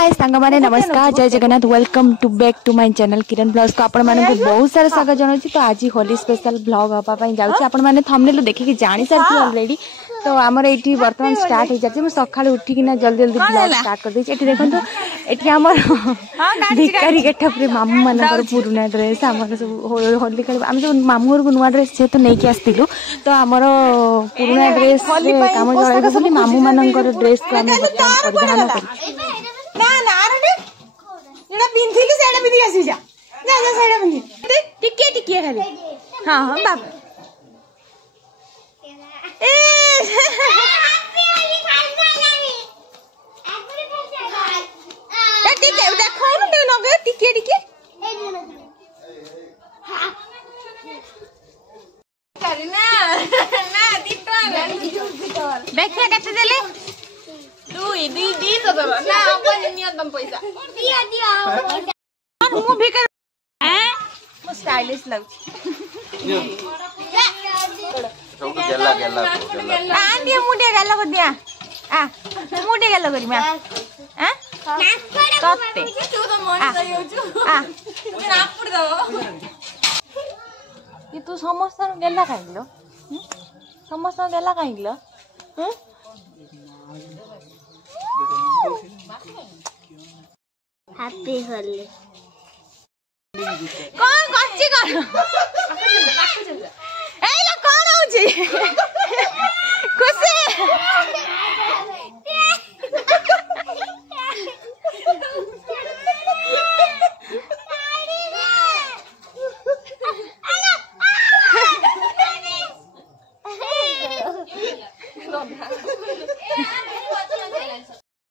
हाय सांग माने नमस्कार जय Jagannath welcome to back to my channel Kiran blogs को आपण माने बहुत सारा स्वागत जनाउछि। तो आज होली स्पेशल ब्लॉग हबा पई जाउछि। आपण माने थंबनेल देखि जानि सारथि ऑलरेडी। तो हमर एठी वर्तमान स्टार्ट हो जाछि। म सखाळे उठी किना जल्दी जल्दी ब्लॉग स्टार्ट कर देछि। एठी देखंतु एठी हमर भिकारी गेटअप रे मामू मानकर पुराना ड्रेस हमर सब होली खेल हम सब मामू घर को नुवा ड्रेस से तो नै कि आस्तिलु। तो हमर पुराना ड्रेस काम जळाइ बोली मामू मानकर ड्रेस को हम परिधान कर ना ना रे एडा पिंथिली सेडा पिंथि आसी जा जा जा सेडा पिंथि टिके टिके खाली हां हां बाप ए टिके देखो न नगे टिके टिके करना ना दिटो देखिए कैसे देले दुई दुई दी तो ना अपन नियतम पैसा दिया दिया और मु भी कर हैं मो स्टाइलिश लग सब गेला गेला आंधी मुडे गेला कर दिया आ मुडे गेला करी मैं हैं तत्ते तू तो मन सही हो छु आ नापुड़ दो ये तू समस्त गेला खाइलो समस्त गेला खाइलो हैं हैप्पी होली कौन कच्ची कर ए ला कौन होची खुशी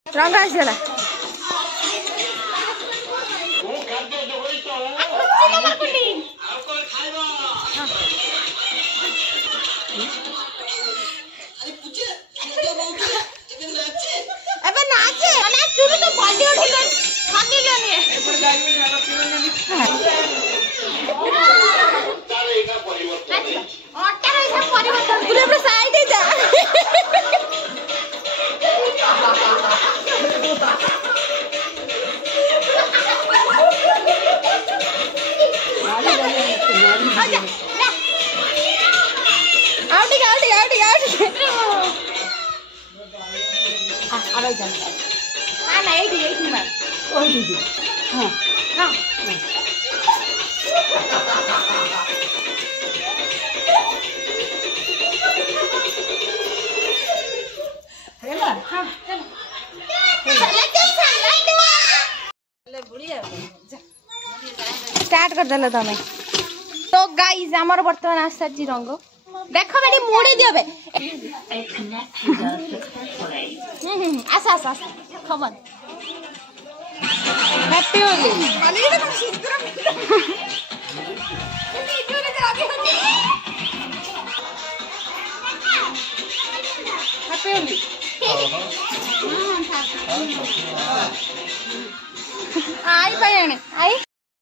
रंगा चला अबे नाचे ना शुरू तो बॉडी उठे खाने लेने ओटा है सब परिवर्तन पूरे पे साइड ही जा आवाज जान हां ना एठी मार ओई दीदी हां हां हेला हां ले बुढ़िया स्टार्ट कर देला तमे। तो गाइस हमर वर्तमान आशा जी रंग देखो बेटी मुड़ी दियो बे आसा आसा खबर हैप्पी होली खाली तो सिंदूर वीडियो ले करा के हैप्पी होली आई पायने आई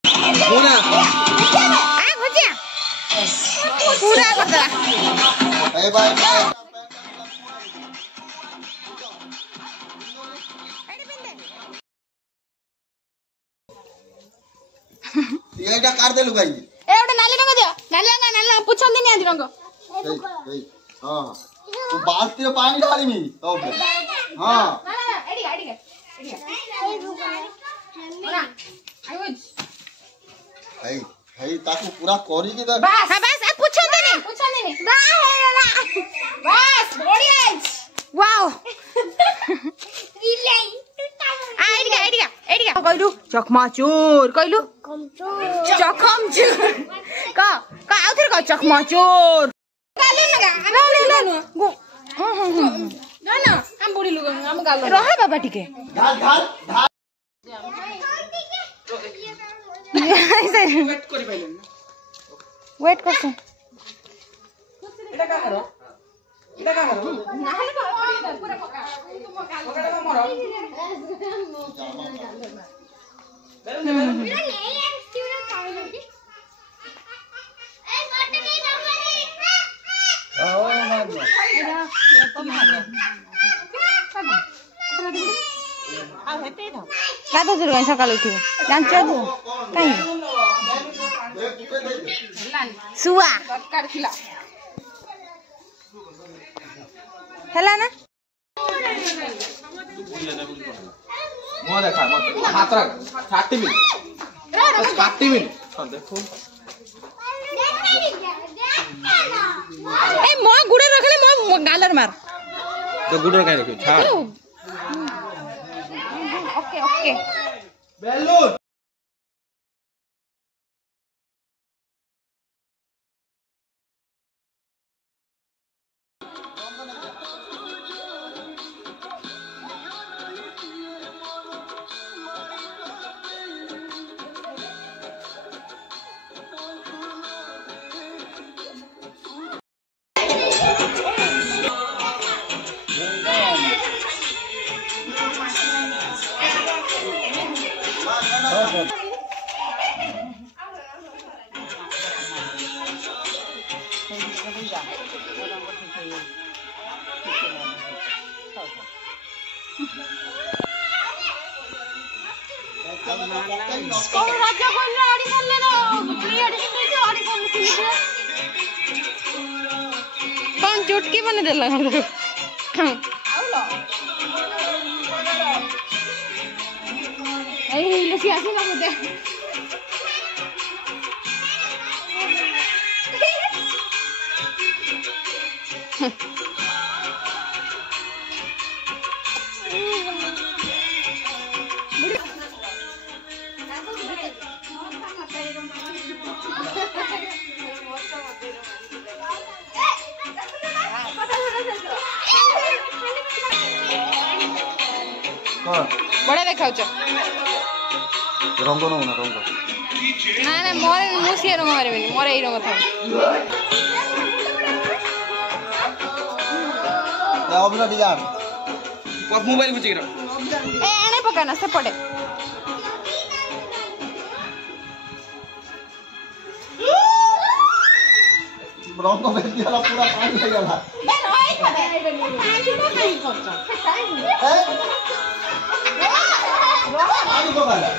पूरा आ भजिया पूरा कर दे ए भाई एटा काट देलु भाई ए ओटा नाली रंग दियो नाली पुछन दिन आदि रंग ए हां तू बाल्टी में पानी ढालीनी तो हां एडी ना आई भाई ताको पूरा करी के बस बस ए पुछन दिन बस बढ़िया वाओ एडी कहलु चकमाचूर कहलु चकमचूर का आउथर का चकमाचूर गाले लगा ना हम बुड़ी लुग हम गाल रहा बाबा टिके घाल वेट करि पाइलन वेट करते एटा का करो नाले का पूरा पका पकाटा का मरो पूरा ले पूरा कावे लगी ए मत नहीं ओ ना एरा ये तो मार गाधा जुर कहीं सकाल उठ जानच तू कहीं सुआ है ना मुँह देखा हाथ रख 30 मिनट 30 मिनट देखो ए मो गुड़े रखले मो गालर मार तो गुड़े कहीं रखो छाड़ ओके ओके बेलून कौन चुटकी बने देला बड़ा देखाऊ रंग नौ ना रंग ना ना मोर मुसी रंग मारबेनी मोर एई रंग था अबला डिजाइन मोबाइल बुझी ए आने पकाना से पड़े रंग में दियाला पूरा पानी हो गया बे नई करे पानी तो नहीं करछ पानी को वाला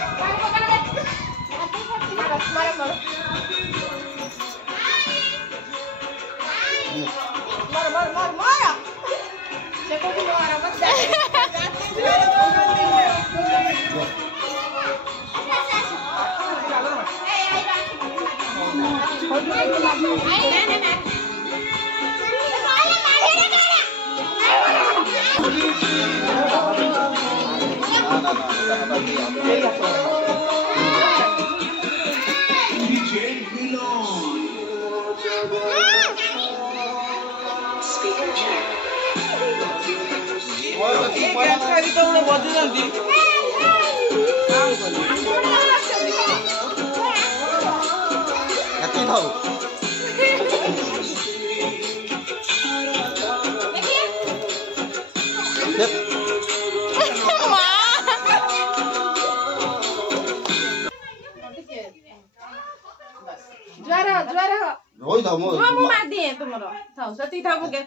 रोई था मो मो मार दिए तुमरो थाउ सती थाउ के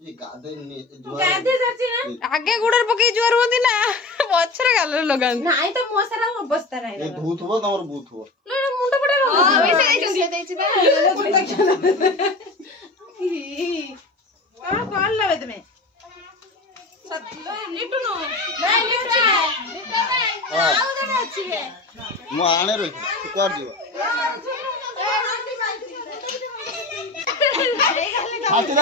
ये गादे ने गादे जाची ना आगे गुडर पके जोर होती ना पछरे गाल लगान नाही तो मोसरा अवस्था नाही ये धूतबो तमर भूतबो ले मुंड पडे हां वैसे देछि बे कौन कौन लवे तुम्हें लिटू नो नहीं लिटू आउ जने अछि बे मो आने रोई कुआर दियो खाती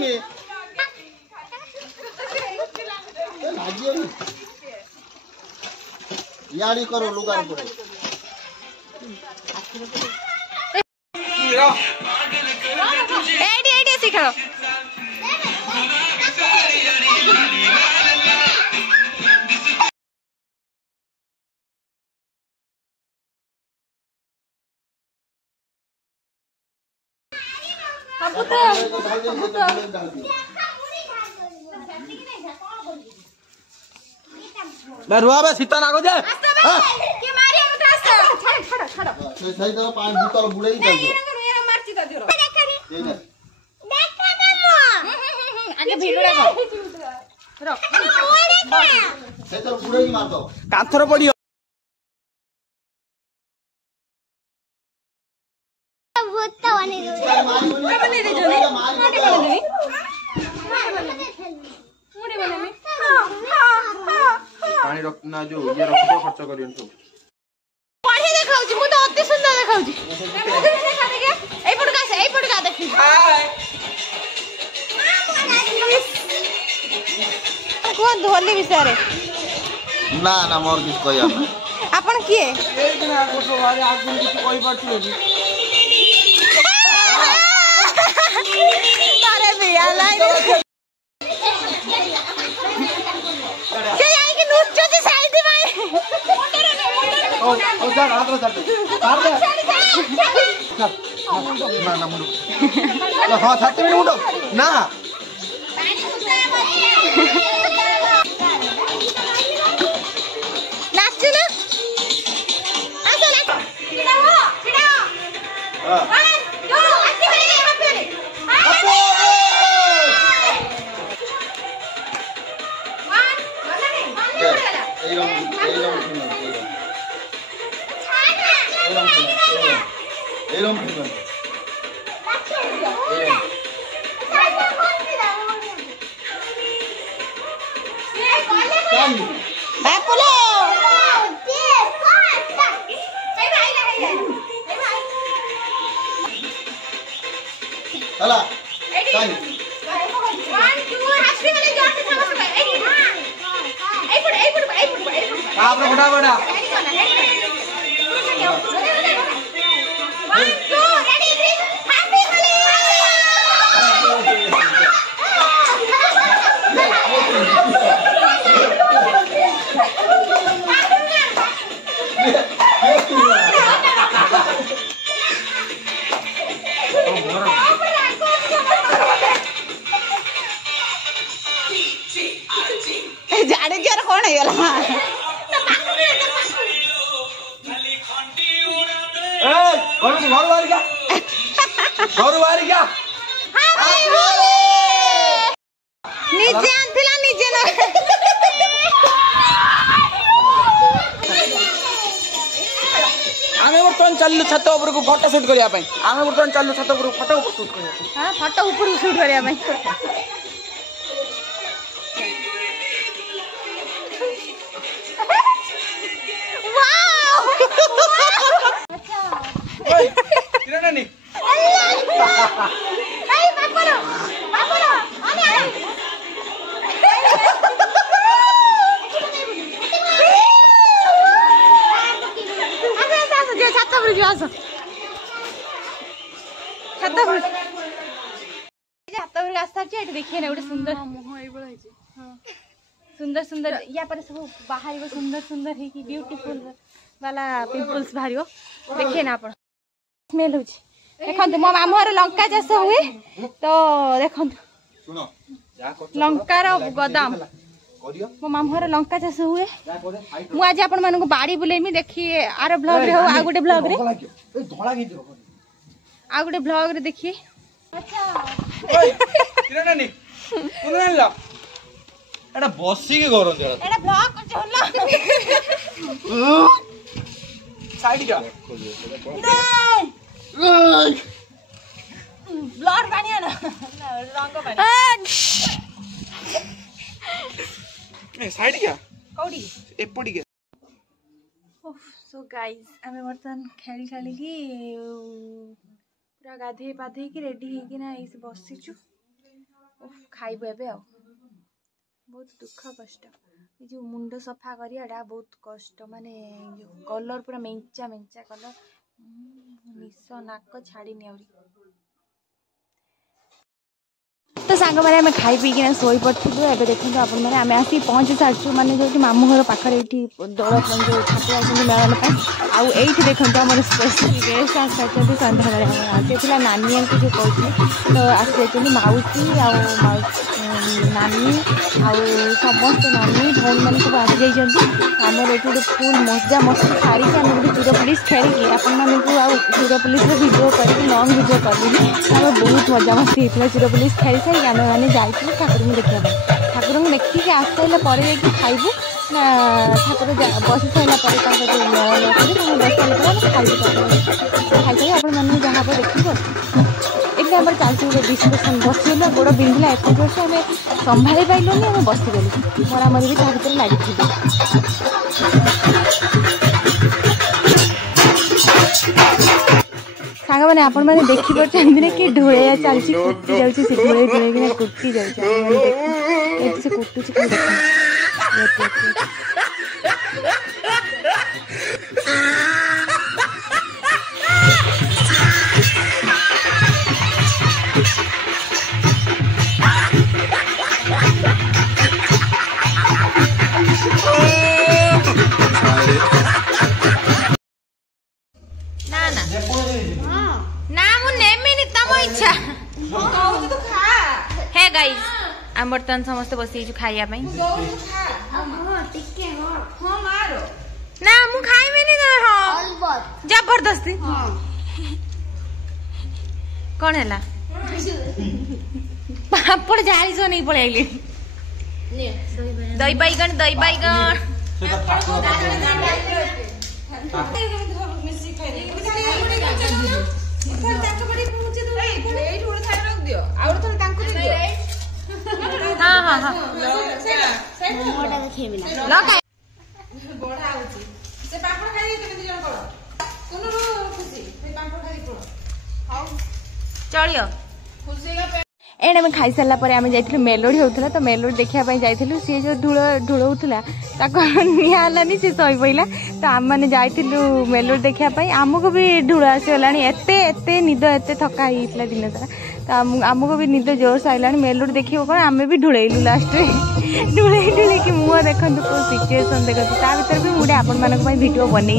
में लाजिए यारी करो लुगार पड़े एडी एडी सिखाओ मैं रुआ बे सीता ना को दे के मारी उठा छड़ छड़ छड़ सही तरह पानी भीतर बुड़े ही जाए ये मारची ता दिरो ये ना देखा ना मो आगे भिडियो देखो ରଖ ସେ ତ ବୁଡେଇକି ମାର ଦବ କାନ୍ଥର ପଡିବ ଭୂତ ବନେଇ ଦଉଚି ବନେଇ ଦେଇଛନ୍ତି ମୁଣ୍ଡେ ବନେଇଦେବି ମୁଣ୍ଡେ ବନେଇବି ପାଣି ରଖ ନା ଯୋଉ ଇଏ ରଖିବ ଖର୍ଚ୍ଚ କରିବନି ସବୁ ବଢିଆ ଦେଖାଉଛି ମୁଁ ତ ଅତି ସୁନ୍ଦର ଦେଖାଉଛି ଏଇପଟକୁ ଆସ ଦେଖି କୁହନ୍ତୁ ହୋଲି ବିଷୟରେ ନା ନା ମୋର କିଛି କହିବା ନାହିଁ ଆପଣ କିଏ ଆରେ ବିଆ ଲାଇନ ସେ ଯାଇକି ନୁଚୁଛି ସାଇଡ ପାଇଁ ନା ନା ମୁଣ୍ଡ ହଁ 30 ମିନିଟ୍ ମୁଣ୍ଡ ନା ନାଚୁନ ଆସ ନାଚ ଛିଡ଼ା ହୋ ହେଲା ଜାଣି କିଆର କଣ ହେଇଗଲା ନିଜେ ଆଣିଥିଲା ନିଜେ ଆମେ ବର୍ତ୍ତମାନ ଚାଲିଲୁ ଛାତ ଉପରକୁ ଫଟୋ ସୁଟ୍ କରିବା ପାଇଁ ଆମେ ବର୍ତ୍ତମାନ ଚାଲିଲୁ ଛାତ ଉପରକୁ ଫଟୋ ସୁଟ୍ କରିବା ପାଇଁ ଫଟୋ ଉପରକୁ ସୁଟ୍ କରିବା ପାଇଁ देखिए ना गोटे सुंदर सुंदर सुंदर या पर सब बाहर सुंदर सुंदर है कि ब्यूटीफुल वाला पिंपल्स बाहर देखिए ना आप स्मेल हो देखो मो मामू लंका चाष हुए तो देखो लंकार गोदाम मो मामू लंका चाष हुए मुझे आज आपण मानक बाड़ी बुलेमी देखिए आर ब्लॉग रे हो आ गोटे ब्लॉग रे आ गोटे ब्लॉग रे देखिए एटा बसी के गरम जरा एटा ब्लॉग करछ होला साइड जा नहीं ब्लड पानी ना रंग पानी ए साइड क्या कौडी एपडी के सो गाइज आम बर्तमान खेली खेली की पूरा गाधे पाधे की रेडी होना बसीचु खाइबु एबे आ बहुत दुख कष्ट जो मुंड सफा करियाटा बहुत कष्ट माने कलर पूरा मेंचा मेंचा कलर निश नाक छाड़ी नहीं तो सांग मैंने आम खाई पीकिना शोई पड़ू एवं देखते आपण मैंने आम आसी पहुँची सारी माने जो मामू घर पाखे ये दौड़ जो ठाकुर आसती मेलन आउ ये देखो आम स्पेशल गेस्ट आसारी सन्ध्या आसी नानी जो कहती तो आसी माउसी नानी आउ समस्त नानी भौणी मैंने सब आसी जामर ये गोटे फुल मजा मस्ती सारी आम गोटे चूर पुलिस खेलिकी आपण चूर पुलिस भिडियो कर लंग भिडियो कली बहुत मजा मस्ती होता चूर पुलिस खेली सारी आम मैंने जाइए ठाकुर देखा ठाकुर ଦେଖିକି ଆସି ସାରିଲା ପରେ ଯାଇକି ଖାଇବୁ ନା ଠାକୁର ବସି ସାରିଲା ପରେ ତାଙ୍କ ଯେଉଁ ମେଳନ ଅଛି ତାଙ୍କୁ ବସି ସାରିଲା ପରେ ଆମେ ଖାଇବୁ। ଖାଇସାରି ଆପଣମାନଙ୍କୁ ଯାହା ହବ ଦେଖିବୁ। ଏଠି ଆମର ଚାଲିଛି ଗୋଟେ ଡିସ୍କସନ୍। ବସିଗଲୁ ଗୋଡ଼ ବିନ୍ଧିଲା ଏତେ ଜୋରସେ ଆମେ ସମ୍ଭାଳି ପାଇଲୁନି, ଆମେ ବସିଗଲୁ। ମରାମରି ବି ତା ଭିତରେ ଲାଗିଥିଲୁ। ସାଙ୍ଗମାନେ ଆପଣମାନେ ଦେଖିପାରୁଛନ୍ତି ନା କି ଢୋଳେଇଆ ଚାଲିଛି, କୁଟି ଯାଉଛି। ସେ ଢୋଳେଇକିନା କୁଟି ଯାଉଛି। ଏଠି ସେ କୁଟୁଛି ଖାଲି ଦେଖନ୍ତୁ। हे गाइस हम बर्तमान समस्त बसी खाइया ना मु खाइबेनी जबरदस्ती कौन है पापड़ जाली सो नहीं पड़े दही बैगन चलियो एणे में खाई सारा पर आम जाइलु मेलोडी होता तो मेलोडी देखा जाइलु सी जो ढूल होता निलानी सी शई पड़ा तो आम मैंने जाइलु मेलोडी देखा आमको भी ढूल आसगला एते निद एते थका होता दिन सारा तो आमको भी निद जोर से आइलानी मेलोडी देखिए कौन आम भी ढूलैलु लास्ट ढूल कि मुह देखो कौ सिचुएसन देखो ता भर भी मुझे आपण मान भिड बनई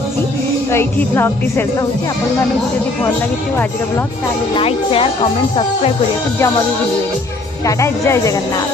तो ये ब्लॉग टी शेष होती आपको जब भल लगी आज ब्लॉग ताले लाइक शेयर कमेंट सब्सक्राइब करने जमा भी भूलिए। टाटा जय जगन्नाथ।